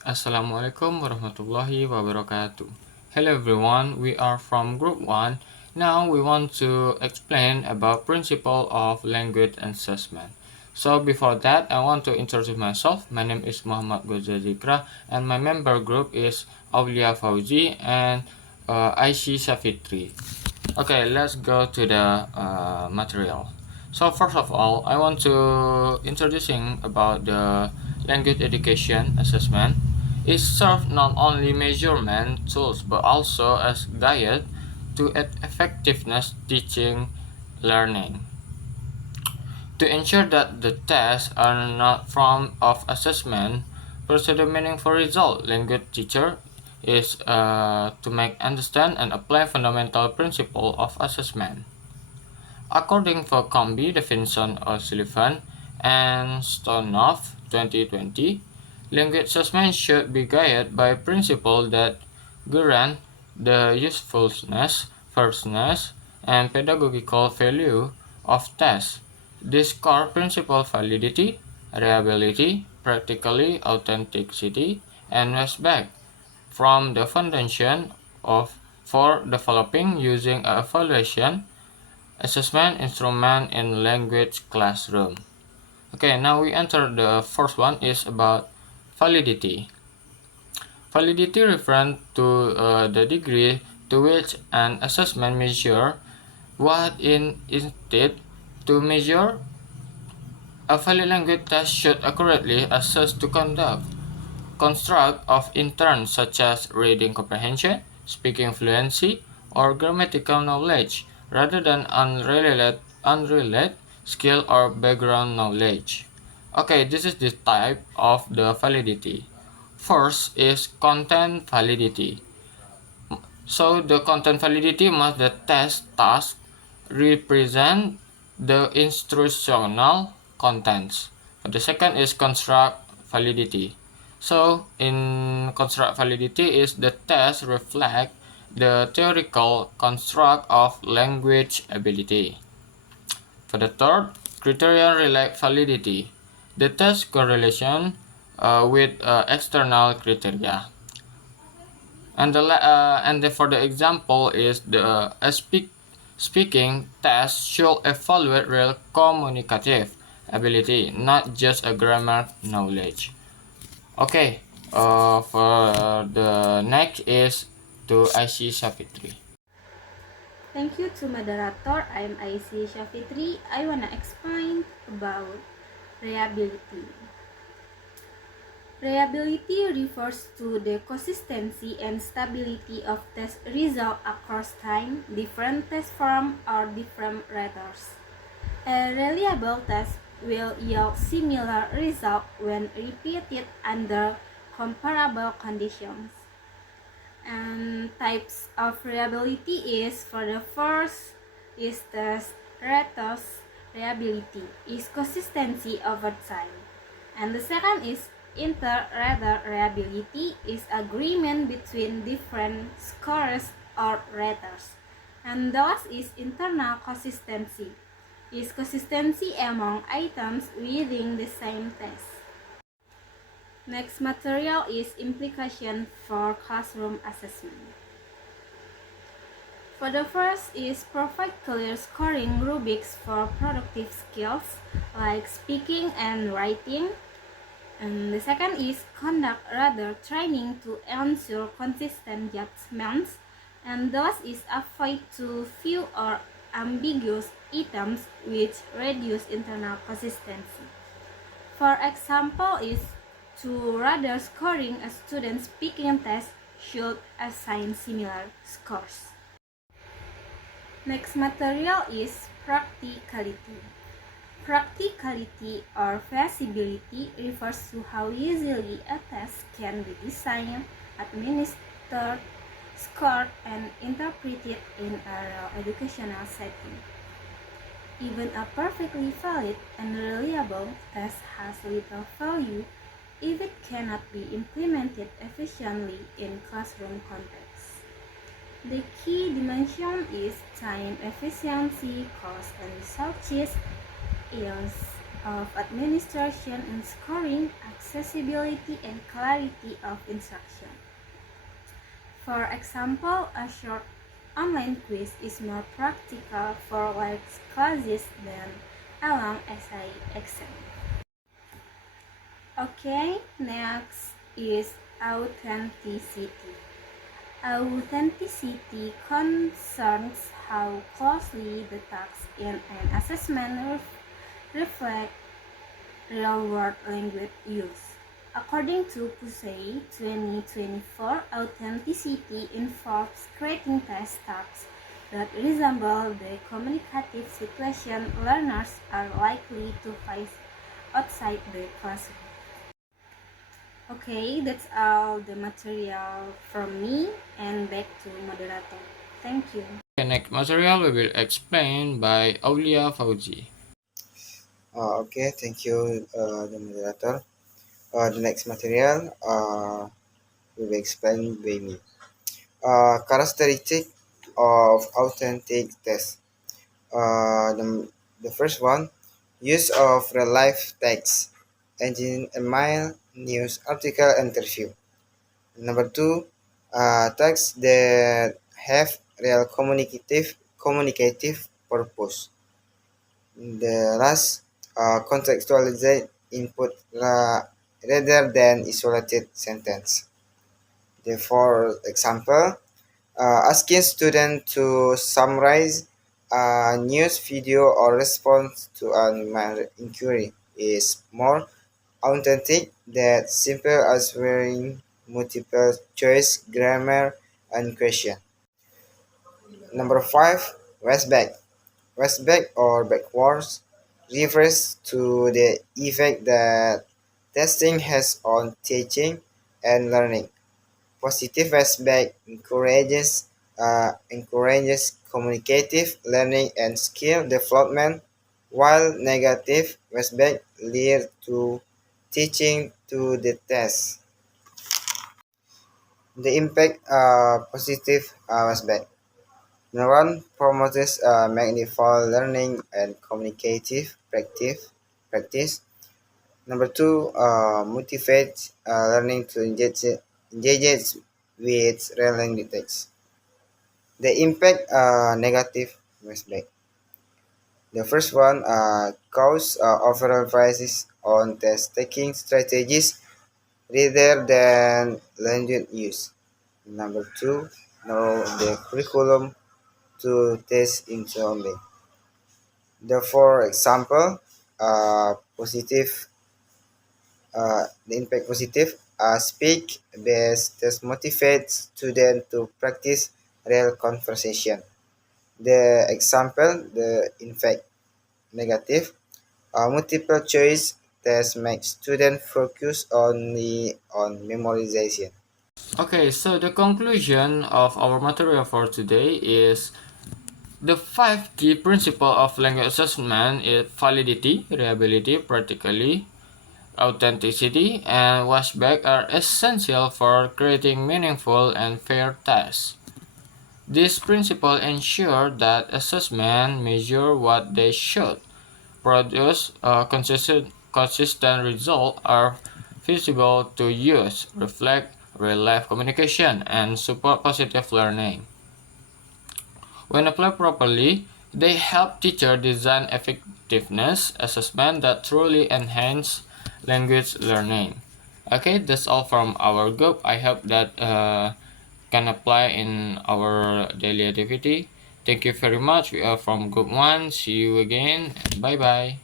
Assalamualaikum warahmatullahi wabarakatuh. Hello everyone, we are from Group 1. Now we want to explain about principle of language assessment. So before that, I want to introduce myself. My name is Muhammad Ghazali and my member group is Aulia Fauzi and Aishi Safitri. Okay, let's go to the material. So first of all, I want to introducing about the language education assessment. It serves not only measurement tools but also as guide to effectiveness teaching learning. To ensure that the tests are not form of assessment, pursue the meaningful result. Language teacher is to make understand and apply fundamental principle of assessment. According to Comby, Davidson O'Sullivan, and Stonoff 2020, language assessment should be guided by principles that guarantee the usefulness, fairness, and pedagogical value of tests. These core principles validity, reliability, practically authenticity, and respect from the foundation of for developing using a evaluation assessment instrument in language classroom. Okay, now we enter the first one is about validity. Validity refers to the degree to which an assessment measure what in instead to measure a valid language test should accurately assess to conduct construct of intent such as reading comprehension, speaking fluency, or grammatical knowledge, rather than unrelated skill or background knowledge. Okay, this is the type of the validity. First is content validity. So the content validity must the test task represent the instructional contents. The second is construct validity. So in construct validity is the test reflect the theoretical construct of language ability. For the third, criterion relate validity. The test correlation with external criteria. For the example is the speaking test should evaluate real communicative ability, not just a grammar knowledge. Okay, for the next is to IC Safitri. Thank you to moderator. I'm IC Shafitri. I wanna explain about reliability. Reliability refers to the consistency and stability of test result across time, different test forms, or different raters. A reliable test will yield similar result when repeated under comparable conditions. And types of reliability is for the first is test raters reliability is consistency over time, and the second is inter-rater reliability is agreement between different scores or raters, and the last is internal consistency is consistency among items within the same test. Next material is implication for classroom assessment. For the first is provide clear scoring rubrics for productive skills like speaking and writing. And the second is conduct rather training to ensure consistent judgments. And the last is avoid too few or ambiguous items which reduce internal consistency. For example is to rather scoring a student speaking test should assign similar scores. Next material is practicality. Practicality or feasibility refers to how easily a test can be designed, administered, scored, and interpreted in a real educational setting. Even a perfectly valid and reliable test has little value if it cannot be implemented efficiently in classroom context. The key dimension is time efficiency, cost, and resources is of administration and scoring, accessibility and clarity of instruction. For example, a short online quiz is more practical for large classes than a long essay exam. Okay, next is authenticity. Authenticity concerns how closely the tasks in an assessment reflect real-world language use. According to PUSEI 2024, authenticity involves creating test tasks that resemble the communicative situation learners are likely to face outside the classroom. Okay, that's all the material from me, and back to moderator. Thank you. The next material we will explain by Aulia Fauzi. Okay, thank you, the moderator. The next material will be explained by me. Characteristic of authentic test. The first one, use of real life text, engine, email, news, article, interview. Number two, text that have real communicative purpose. The last, contextualize input rather than isolated sentence. For example, asking students to summarize a news video or respond to an email inquiry is more authentic than simple answering multiple choice grammar and question. Number five, Westback. Westback or backwards refers to the effect that testing has on teaching and learning. Positive Westback encourages communicative learning and skill development, while negative Westback leads to teaching to the test. The impact positive Westback. Number one, promotes magnify learning and communicative practice. Number two, motivates learning to engage with real language text. The impact negative aspect. The first one, cause overall emphasis on test taking strategies rather than language use. Number two, narrow the curriculum to test into only. For example, positive, the impact positive, speak based test motivates students to practice real conversation. The example, the impact negative, multiple choice test makes students focus only on memorization. Okay, so the conclusion of our material for today is the five key principles of language assessment is validity, reliability, practically, authenticity, and washback are essential for creating meaningful and fair tests. These principles ensure that assessment measure what they should, produce a consistent result, are feasible to use, reflect real-life communication, and support positive learning. When applied properly, they help teachers design effectiveness assessment that truly enhance language learning. Okay, that's all from our group. I hope that can apply in our daily activity. Thank you very much. We are from group 1. See you again. Bye bye.